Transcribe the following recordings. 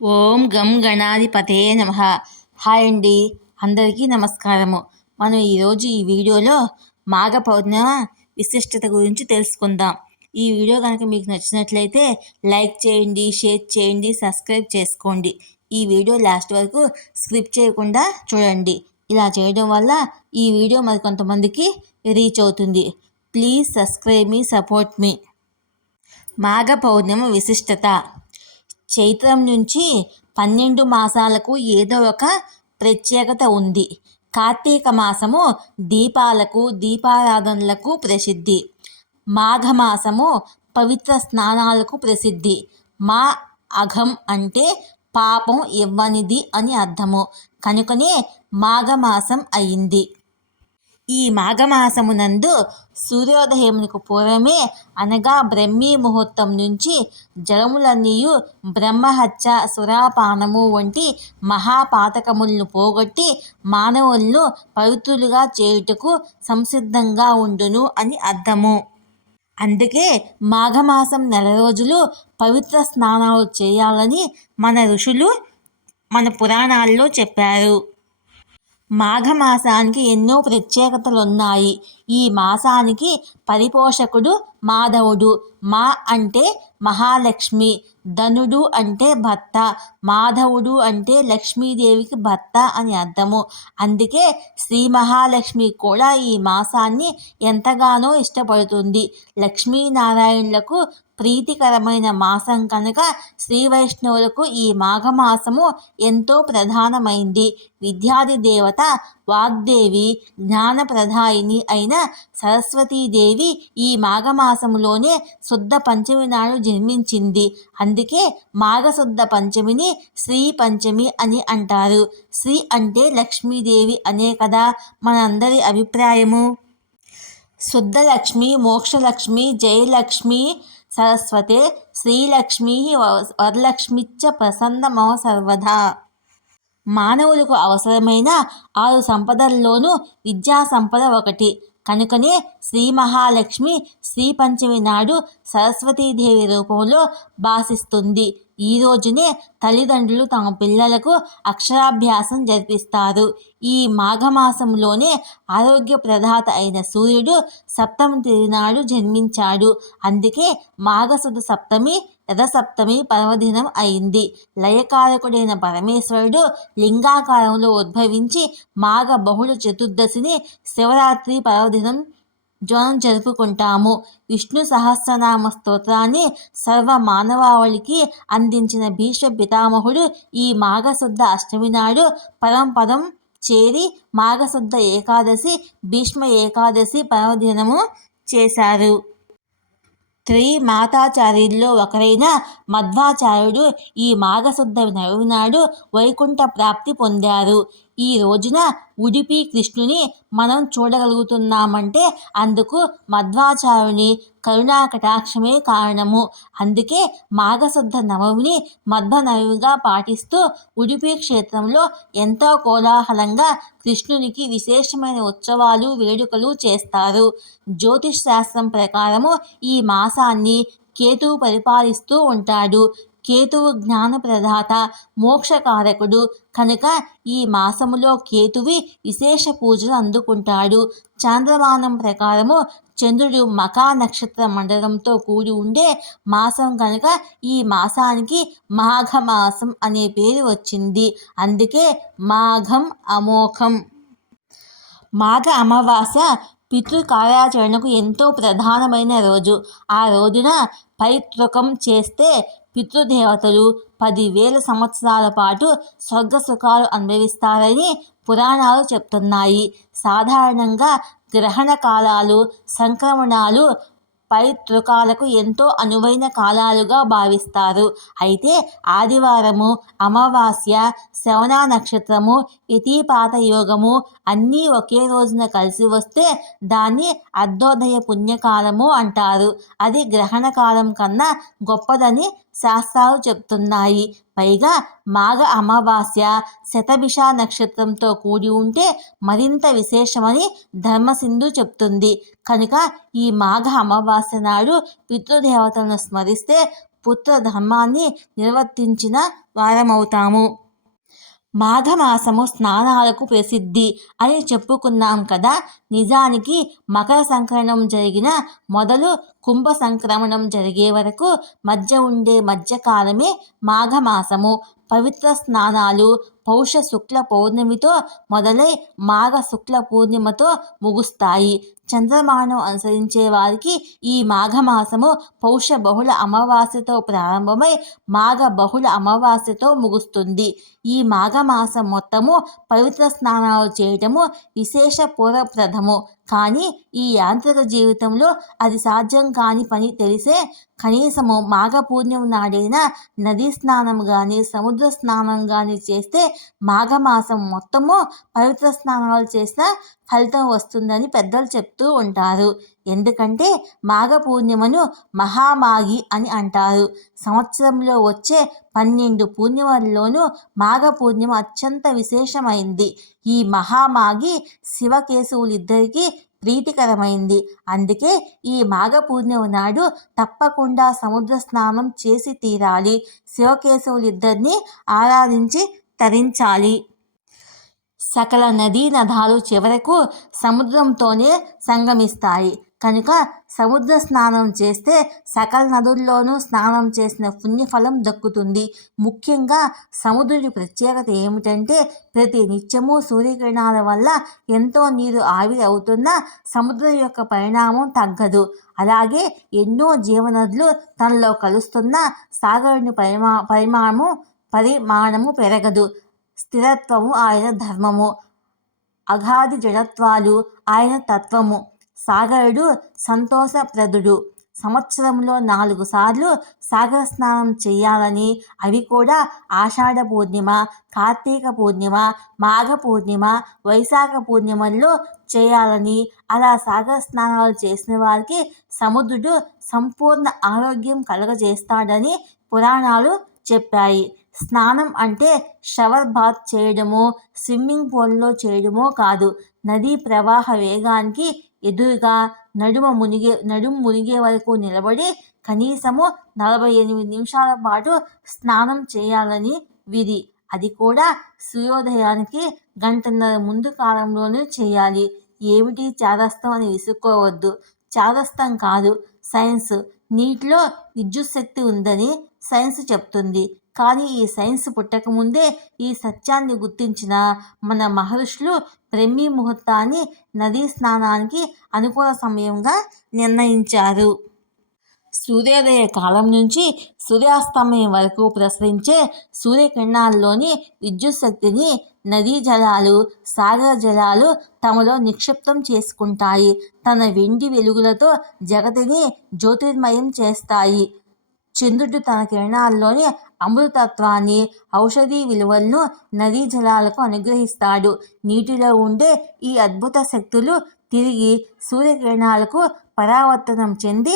ఓం గం గణాధిపతే నమః. హాయ్ అండి, అందరికీ నమస్కారము. మనం ఈరోజు ఈ వీడియోలో మాఘ పౌర్ణమ విశిష్టత గురించి తెలుసుకుందాం. ఈ వీడియో కనుక మీకు నచ్చినట్లయితే లైక్ చేయండి, షేర్ చేయండి, సబ్స్క్రైబ్ చేసుకోండి. ఈ వీడియో లాస్ట్ వరకు స్కిప్ చేయకుండా చూడండి. ఇలా చేయడం వల్ల ఈ వీడియో మరికొంతమందికి రీచ్ అవుతుంది. ప్లీజ్ సబ్స్క్రైబ్ మీ, సపోర్ట్ మీ. మాఘ పౌర్ణమ విశిష్టత. చైత్రం నుంచి 12 మాసాలకు ఏదో ఒక ప్రత్యేకత ఉంది. కార్తీక మాసము దీపాలకు, దీపారాధనలకు ప్రసిద్ధి. మాఘమాసము పవిత్ర స్నానాలకు ప్రసిద్ధి. మా అఘం అంటే పాపం ఇవ్వనిది అని అర్థము. కనుకనే మాఘమాసం అయింది. ఈ మాఘమాసమునందు సూర్యోదయమునకు పూర్వమే అనగా బ్రహ్మీ ముహూర్తం నుంచి జలములన్నీయు బ్రహ్మహత్య, సురాపానము వంటి మహాపాతకములను పోగొట్టి మానవులను పవిత్రులుగా చేయుటకు సంసిద్ధంగా ఉండును అని అర్థము. అందుకే మాఘమాసం నెల రోజులు పవిత్ర స్నానాలు చేయాలని మన ఋషులు మన పురాణాల్లో చెప్పారు. మాఘమాసానికి ఎన్నో ప్రత్యేకతలున్నాయి. ఈ మాసానికి పరిపోషకుడు మాధవుడు. మా అంటే మహాలక్ష్మి, ధనుడు అంటే భర్త, మాధవుడు అంటే లక్ష్మీదేవికి భర్త అని అర్థము. అందుకే శ్రీ మహాలక్ష్మి కూడా ఈ మాసాన్ని ఎంతగానో ఇష్టపడుతుంది. లక్ష్మీనారాయణులకు ప్రీతికరమైన మాసం కనుక శ్రీ వైష్ణవులకు ఈ మాఘమాసము ఎంతో ప్రధానమైంది. విద్యాది దేవత వాగ్దేవి, జ్ఞానప్రదాయిని అయిన సరస్వతీదేవి ఈ మాఘమాసములోనే శుద్ధ పంచమి నాడు జన్మించింది. అందుకే మాఘశుద్ధ పంచమిని శ్రీ పంచమి అని అంటారు. శ్రీ అంటే లక్ష్మీదేవి అనే కదా మనందరి అభిప్రాయము. శుద్ధలక్ష్మి, మోక్షలక్ష్మి, జయలక్ష్మి సరస్వతే, శ్రీలక్ష్మీ వరలక్ష్మిచ్చ ప్రసన్న మమ సర్వదా. మానవులకు అవసరమైన 6 సంపదల్లోనూ విద్యా సంపద ఒకటి. కనుకనే శ్రీ మహాలక్ష్మి శ్రీ పంచమి నాడు సరస్వతీదేవి రూపంలో భాసిస్తుంది. ఈ రోజునే తల్లిదండ్రులు తమ పిల్లలకు అక్షరాభ్యాసం జరిపిస్తారు. ఈ మాఘమాసంలోనే ఆరోగ్య ప్రదాత అయిన సూర్యుడు సప్తమి తిథి నాడు జన్మించాడు. అందుకే మాఘశుద్ధ సప్తమి రథసప్తమి పర్వదినం అయింది. లయకారకుడైన పరమేశ్వరుడు లింగాకారంలో ఉద్భవించి మాఘ బహుళ చతుర్దశిని శివరాత్రి పర్వదినం జరుపుకుంటాము. విష్ణు సహస్రనామ స్తోత్రాన్ని సర్వ మానవాళికి అందించిన భీష్మ పితామహుడు ఈ మాఘశుద్ధ అష్టమి నాడు పరంపదం చేరి మాఘశుద్ధ ఏకాదశి, భీష్మ ఏకాదశి పర్వదినము చేశారు. త్రిమాతాచార్యుల్లో ఒకరైన మధ్వాచార్యుడు ఈ మాఘశుద్ధ నవమి నాడు వైకుంఠ ప్రాప్తి పొందారు. ఈ రోజున ఉడిపి కృష్ణుని మనం చూడగలుగుతున్నామంటే అందుకు మధ్వాచార్యుని కరుణా కటాక్షమే కారణము. అందుకే మాఘశుద్ధ నవమిని మధ్వనవమిగా పాటిస్తూ ఉడిపి క్షేత్రంలో ఎంతో కోలాహలంగా కృష్ణునికి విశేషమైన ఉత్సవాలు, వేడుకలు చేస్తారు. జ్యోతిష్ శాస్త్రం ప్రకారము ఈ మాసాన్ని కేతువు పరిపాలిస్తూ ఉంటాడు. కేతువు జ్ఞానప్రదాత, మోక్షకారకుడు కనుక ఈ మాసములో కేతువి విశేష పూజలు అందుకుంటాడు. చాంద్రమానం ప్రకారము చంద్రుడు మకా నక్షత్ర మండలంతో కూడి ఉండే మాసం కనుక ఈ మాసానికి మాఘమాసం అనే పేరు వచ్చింది. అందుకే మాఘం అమోఘం. మాఘ అమావాస్య పితృకార్యాచరణకు ఎంతో ప్రధానమైన రోజు. ఆ రోజున పైతృకం చేస్తే పితృదేవతలు 10,000 సంవత్సరాల పాటు స్వర్గ సుఖాలు అనుభవిస్తారని పురాణాలు చెప్తున్నాయి. సాధారణంగా గ్రహణ కాలాలు, సంక్రమణాలు పైతృకాలకు ఎంతో అనువైన కాలాలుగా భావిస్తారు. అయితే ఆదివారము, అమావాస్య, శ్రవణ నక్షత్రము, యతిపాత యోగము అన్నీ ఒకే రోజున కలిసి వస్తే దాన్ని అర్ధోదయ పుణ్యకాలము అంటారు. అది గ్రహణ కాలం కన్నా గొప్పదని శాస్త్రాలు చెప్తున్నాయి. పైగా మాఘ అమావాస్య శతభిష నక్షత్రంతో కూడి ఉంటే మరింత విశేషమని ధర్మసింధు చెప్తుంది. కనుక ఈ మాఘ అమావాస్య నాడు పితృదేవతలను స్మరిస్తే పుత్ర ధర్మాన్ని నిర్వర్తించిన వారమవుతాము. మాఘమాసము స్నానాలకు ప్రసిద్ధి అని చెప్పుకున్నాం కదా. నిజానికి మకర సంక్రమణం జరిగిన మొదలు కుంభ సంక్రమణం జరిగే వరకు మధ్య ఉండే మధ్యకాలమే మాఘమాసము. పవిత్ర స్నానాలు పౌష శుక్ల పౌర్ణమితో మొదలై మాఘ శుక్ల పూర్ణిమతో ముగుస్తాయి. చంద్రమానం అనుసరించే వారికి ఈ మాఘమాసము పౌష బహుళ అమావాస్యతో ప్రారంభమై మాఘ బహుళ అమావాస్యతో ముగుస్తుంది. ఈ మాఘమాసం మొత్తము పవిత్ర స్నానాలు చేయటము విశేష పూర్వప్రదము. కానీ ఈ యాంత్రిక జీవితంలో అది సాధ్యం కాని పని తెలిసే కనీసము మాఘపూర్ణిమ నాడైనా నదీ స్నానం కానీ సముద్ర స్నానం కానీ చేస్తే మాఘమాసం మొత్తము పవిత్ర స్నానాలు చేసిన ఫలితం వస్తుందని పెద్దలు చెప్తూ ఉంటారు. ఎందుకంటే మాఘ పూర్ణిమను మహామాఘి అని అంటారు. సంవత్సరంలో వచ్చే 12 పూర్ణిమల్లోనూ మాఘ పూర్ణిమ అత్యంత విశేషమైంది. ఈ మహామాఘి శివకేశవులిద్దరికీ ప్రీతికరమైంది. అందుకే ఈ మాఘ పూర్ణిమ నాడు తప్పకుండా సముద్ర స్నానం చేసి తీరాలి. శివకేశవులిద్దరినీ ఆరాధించి తరించాలి. సకల నదీ నదాలు చివరకు సముద్రంతోనే సంగమిస్తాయి కనుక సముద్ర స్నానం చేస్తే సకల నదుల్లోనూ స్నానం చేసిన పుణ్యఫలం దక్కుతుంది. ముఖ్యంగా సముద్రుడి ప్రత్యేకత ఏమిటంటే ప్రతి నిత్యము సూర్యకిరణాల వల్ల ఎంతో నీరు ఆవిరి అవుతున్నా సముద్రం యొక్క పరిణామం తగ్గదు. అలాగే ఎన్నో జీవనదులు తనలో కలుస్తున్న సాగరుని పరిమాణము పెరగదు. స్థిరత్వము ఆయన ధర్మము, అగాధి జడత్వాలు ఆయన తత్వము. సాగరుడు సంతోషప్రదుడు. సంవత్సరంలో 4 సార్లు సాగర స్నానం చేయాలని, అవి కూడా ఆషాఢ పూర్ణిమ, కార్తీక పూర్ణిమ, మాఘ పూర్ణిమ, వైశాఖ పూర్ణిమల్లో చేయాలని, అలా సాగర స్నానాలు చేసిన వారికి సముద్రుడు సంపూర్ణ ఆరోగ్యం కలుగజేస్తాడని పురాణాలు చెప్పాయి. స్నానం అంటే షవర్ బాత్ చేయడమో స్విమ్మింగ్ పూల్లో చేయడమో కాదు. నదీ ప్రవాహ వేగానికి ఎదురుగా నడుము మునిగే వరకు నిలబడి కనీసము 48 నిమిషాల పాటు స్నానం చేయాలని విధి. అది కూడా సూర్యోదయానికి 1.5 గంటల ముందు కాలంలోనే చేయాలి. ఏమిటి చాదస్తం అని విసుక్కోవద్దు. చాదస్తం కాదు, సైన్స్. నీటిలో విద్యుత్ శక్తి ఉందని సైన్స్ చెప్తుంది. కానీ ఈ సైన్స్ పుట్టకముందే ఈ సత్యాన్ని గుర్తించిన మన మహర్షులు బ్రహ్మీ ముహూర్తాన్ని నదీ స్నానానికి అనుకూల సమయంగా నిర్ణయించారు. సూర్యోదయ కాలం నుంచి సూర్యాస్తమయం వరకు ప్రసరించే సూర్యకిరణాల్లోని విద్యుత్ శక్తిని నదీ జలాలు, సాగర జలాలు తమలో నిక్షిప్తం చేసుకుంటాయి. తన వెండి వెలుగులతో జగతిని జ్యోతిర్మయం చేస్తాయి. చంద్రుడు తన కిరణాల్లోని అమృతత్వాన్ని, ఔషధీ విలువలను నదీ జలాలకు అనుగ్రహిస్తాడు. నీటిలో ఉండే ఈ అద్భుత శక్తులు తిరిగి సూర్యకిరణాలకు పరావర్తనం చెంది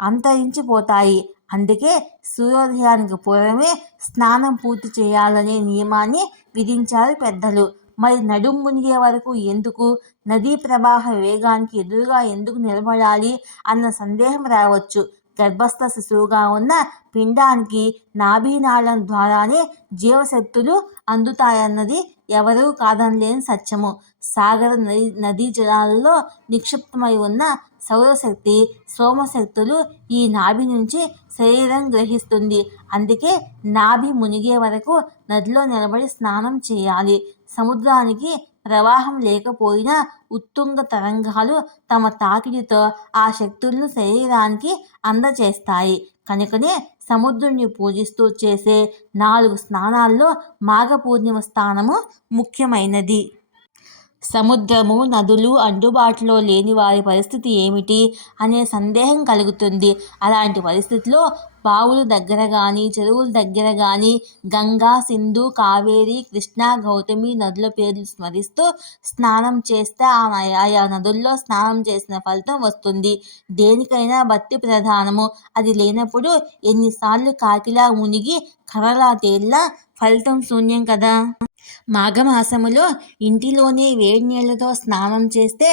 అంతరించిపోతాయి. అందుకే సూర్యోదయానికి పూర్వమే స్నానం పూర్తి చేయాలనే నియమాన్ని విధించారు పెద్దలు. మరి నడుం మునిగే వరకు ఎందుకు? నదీ ప్రవాహ వేగానికి ఎదురుగా ఎందుకు నిలబడాలి అన్న సందేహం రావచ్చు. గర్భస్థ శిశువుగా ఉన్న పిండానికి నాభీనాళం ద్వారానే జీవశక్తులు అందుతాయన్నది ఎవరూ కాదనలేని సత్యము. సాగర నదీ జలాలలో నిక్షిప్తమై ఉన్న సౌరశక్తి, సోమశక్తులు ఈ నాభి నుంచి శరీరం గ్రహిస్తుంది. అందుకే నాభి మునిగే వరకు నదిలో నిలబడి స్నానం చేయాలి. సముద్రానికి ప్రవాహం లేకపోయినా ఉత్తుంగ తరంగాలు తమ తాకిడితో ఆ శక్తులను శరీరానికి అందచేస్తాయి. కనుకనే సముద్రుని పూజిస్తూ చేసే 4 స్నానాల్లో మాఘ పూర్ణిమ స్థానము ముఖ్యమైనది. సముద్రము, నదులు అందుబాటులో లేని వారి పరిస్థితి ఏమిటి అనే సందేహం కలుగుతుంది. అలాంటి పరిస్థితిలో బావుల దగ్గర కానీ, చెరువుల దగ్గర కానీ గంగా, సింధు, కావేరి, కృష్ణ, గౌతమి నదుల పేర్లు స్మరిస్తూ స్నానం చేస్తే ఆయా నదుల్లో స్నానం చేసిన ఫలితం వస్తుంది. దేనికైనా భక్తి ప్రధానము. అది లేనప్పుడు ఎన్నిసార్లు కాకిలా మునిగి కర్రలా తేలినా ఫలితం శూన్యం కదా. మాఘమాసములో ఇంటిలోనే వేడి నీళ్లతో స్నానం చేస్తే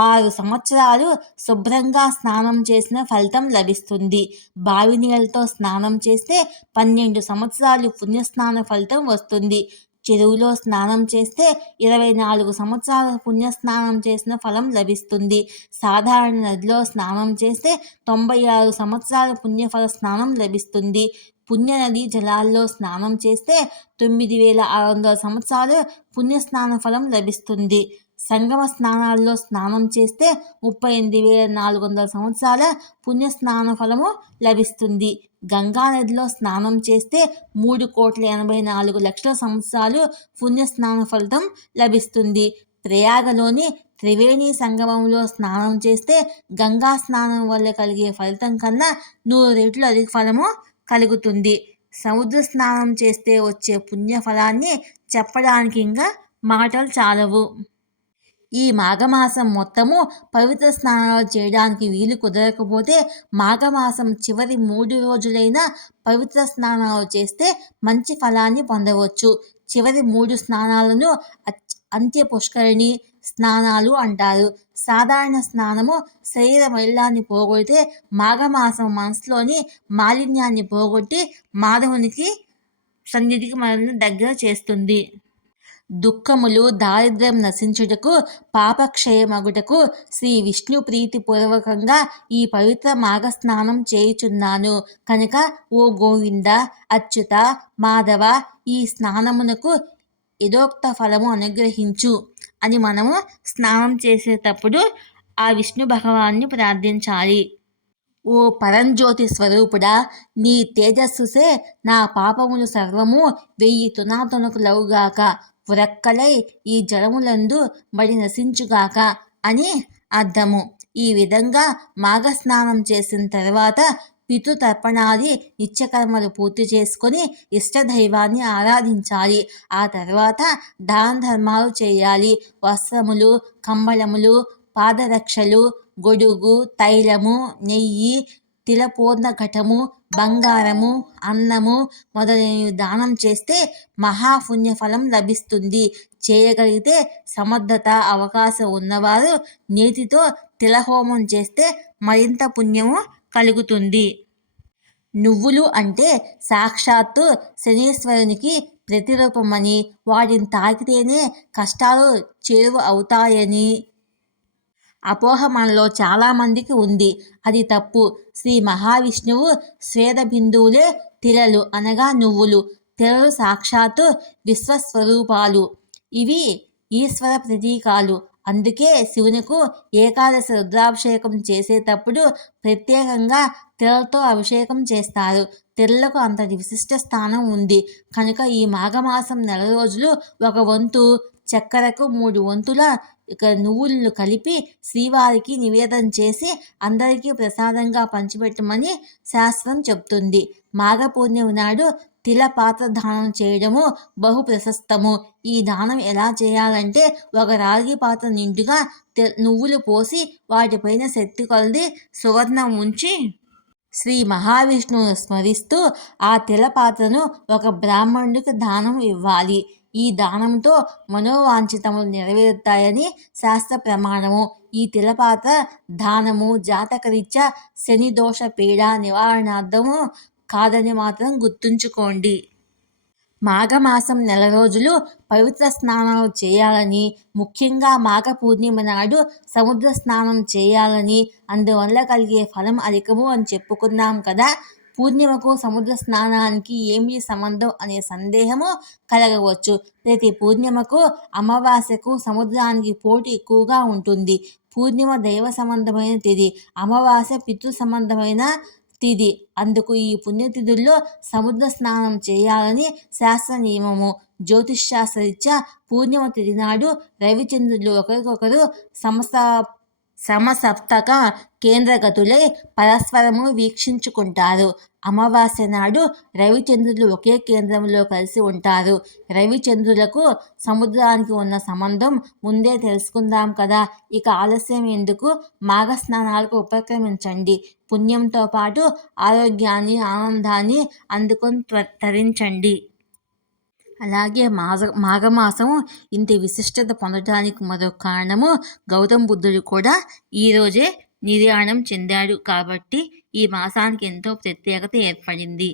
6 సంవత్సరాలు శుభ్రంగా స్నానం చేసిన ఫలితం లభిస్తుంది. బావి నీళ్ళతో స్నానం చేస్తే 12 సంవత్సరాలు పుణ్యస్నాన ఫలితం వస్తుంది. చెరువులో స్నానం చేస్తే 24 సంవత్సరాల పుణ్యస్నానం చేసిన ఫలం లభిస్తుంది. సాధారణ నదిలో స్నానం చేస్తే 96 సంవత్సరాల పుణ్యఫల స్నానం లభిస్తుంది. పుణ్యనది జలాల్లో స్నానం చేస్తే 9600 సంవత్సరాలు పుణ్యస్నాన ఫలం లభిస్తుంది. సంగమ స్నానాల్లో స్నానం చేస్తే 38,400 సంవత్సరాల పుణ్యస్నాన ఫలము లభిస్తుంది. గంగా నదిలో స్నానం చేస్తే 3,84,00,000 సంవత్సరాలు పుణ్యస్నాన ఫలితం లభిస్తుంది. ప్రయాగలోని త్రివేణి సంగమంలో స్నానం చేస్తే గంగా స్నానం వల్ల కలిగే ఫలితం కన్నా 100 రెట్లు అధిక ఫలము కలుగుతుంది. సముద్ర స్నానం చేస్తే వచ్చే పుణ్య ఫలాన్ని చెప్పడానికి ఇంకా మాటలు చాలవు. ఈ మాఘమాసం మొత్తము పవిత్ర స్నానాలు చేయడానికి వీలు కుదరకపోతే మాఘమాసం చివరి 3 రోజులైన పవిత్ర స్నానాలు చేస్తే మంచి ఫలాన్ని పొందవచ్చు. చివరి 3 స్నానాలను అంత్య పుష్కరిణి స్నానాలు అంటారు. సాధారణ స్నానము శరీర మలినాన్ని పోగొడితే మాఘమాసం మనసులోని మాలిన్యాన్ని పోగొట్టి మాధవునికి సన్నిధికి మనల్ని దగ్గర చేస్తుంది. దుఃఖములు దారిద్ర్యం నశించుటకు పాపక్షయమగుటకు శ్రీ విష్ణు ప్రీతి పూర్వకంగా ఈ పవిత్ర మాఘస్నానం చేయుచున్నాను కనుక ఓ గోవింద, అచ్యుత, మాధవ ఈ స్నానమునకు యథోక్త ఫలము అనుగ్రహించు అని మనము స్నానం చేసేటప్పుడు ఆ విష్ణు భగవాన్ని ప్రార్థించాలి. ఓ పరంజ్యోతి స్వరూపుడా, నీ తేజస్సుసే నా పాపములు సర్వము 1000 తునాతునకులవుగాక, వ్రక్కలై ఈ జలములందు బడి నశించుగాక అని అర్థము. ఈ విధంగా మాఘస్నానం చేసిన తర్వాత పితృతర్పణాది నిత్యకర్మలు పూర్తి చేసుకొని ఇష్టదైవాన్ని ఆరాధించాలి. ఆ తర్వాత దాన ధర్మాలు చేయాలి. వస్త్రములు, కంబళములు, పాదరక్షలు, గొడుగు, తైలము, నెయ్యి, తిలపూర్ణ ఘటము, బంగారము, అన్నము మొదలైనవి దానం చేస్తే మహాపుణ్య ఫలం లభిస్తుంది. చేయగలిగితే సమర్థత అవకాశం ఉన్నవారు నేతితో తిలహోమం చేస్తే మరింత పుణ్యము కలుగుతుంది. నువ్వులు అంటే సాక్షాత్తు శనీశ్వరునికి ప్రతిరూపమని, వాటిని తాకితేనే కష్టాలు చేరువ అవుతాయని అపోహ మనలో చాలామందికి ఉంది. అది తప్పు. శ్రీ మహావిష్ణువు స్వేద బిందువులే తిలలు అనగా నువ్వులు. తిలలు సాక్షాత్తు విశ్వస్వరూపాలు. ఇవి ఈశ్వర ప్రతీకాలు. అందుకే శివునికు ఏకాదశి రుద్రాభిషేకం చేసేటప్పుడు ప్రత్యేకంగా తిలలతో అభిషేకం చేస్తారు. తిలలకు అంతటి విశిష్ట స్థానం ఉంది కనుక ఈ మాఘమాసం నెల రోజులు 1 వంతు చక్కెరకు 3 వంతుల నువ్వులను కలిపి శ్రీవారికి నివేదన చేసి అందరికీ ప్రసాదంగా పంచిపెట్టమని శాస్త్రం చెప్తుంది. మాఘపూర్ణిమ నాడు తిల పాత్ర దానం చేయడము బహు ప్రశస్తము. ఈ దానం ఎలా చేయాలంటే 1 రాగి పాత్ర నిండుగా నువ్వులు పోసి వాటిపైన శక్తి కొలది సువర్ణం ఉంచి శ్రీ మహావిష్ణువును స్మరిస్తూ ఆ తిల పాత్రను 1 బ్రాహ్మణుడికి దానం ఇవ్వాలి. ఈ దానంతో మనోవాంఛితములు నెరవేరుతాయని శాస్త్ర ప్రమాణము. ఈ తిలపాత్ర దానము జాతకరీత్యా శని దోష పీడ నివారణార్థము కాదని మాత్రం గుర్తుంచుకోండి. మాఘమాసం నెల రోజులు పవిత్ర స్నానాలు చేయాలని, ముఖ్యంగా మాఘ పూర్ణిమ నాడు సముద్ర స్నానం చేయాలని, అందువల్ల కలిగే ఫలం అధికము అని చెప్పుకున్నాం కదా. పూర్ణిమకు సముద్ర స్నానానికి ఏమి సంబంధం అనే సందేహము కలగవచ్చు. ప్రతి పూర్ణిమకు అమావాస్యకు సముద్రానికి పోటీ ఎక్కువగా ఉంటుంది. పూర్ణిమ దైవ సంబంధమైన తిథి, అమావాస్య పితృ సంబంధమైన తిథి. అందుకు ఈ పుణ్యతిథుల్లో సముద్ర స్నానం చేయాలని శాస్త్ర నియమము. జ్యోతిష్శాస్త్రరీత్యా పూర్ణిమ తిథి నాడు రవిచంద్రులు ఒకరికొకరు సమసప్తక కేంద్రగతులై పరస్పరము వీక్షించుకుంటారు. అమావాస్య నాడు రవిచంద్రులు ఒకే కేంద్రంలో కలిసి ఉంటారు. రవిచంద్రులకు సముద్రానికి ఉన్న సంబంధం ముందే తెలుసుకుందాం కదా. ఇక ఆలస్యం ఎందుకు, మాఘ స్నానాలకు ఉపక్రమించండి. పుణ్యంతో పాటు ఆరోగ్యాన్ని, ఆనందాన్ని అందుకొని తరించండి. అలాగే మాఘమాసం ఇంత విశిష్టత పొందడానికి మరొక కారణము గౌతమ బుద్ధుడు కూడా ఈరోజే నిర్యాణం చెందాడు కాబట్టి ఈ మాసానికి ఎంతో ప్రత్యేకత ఏర్పడింది.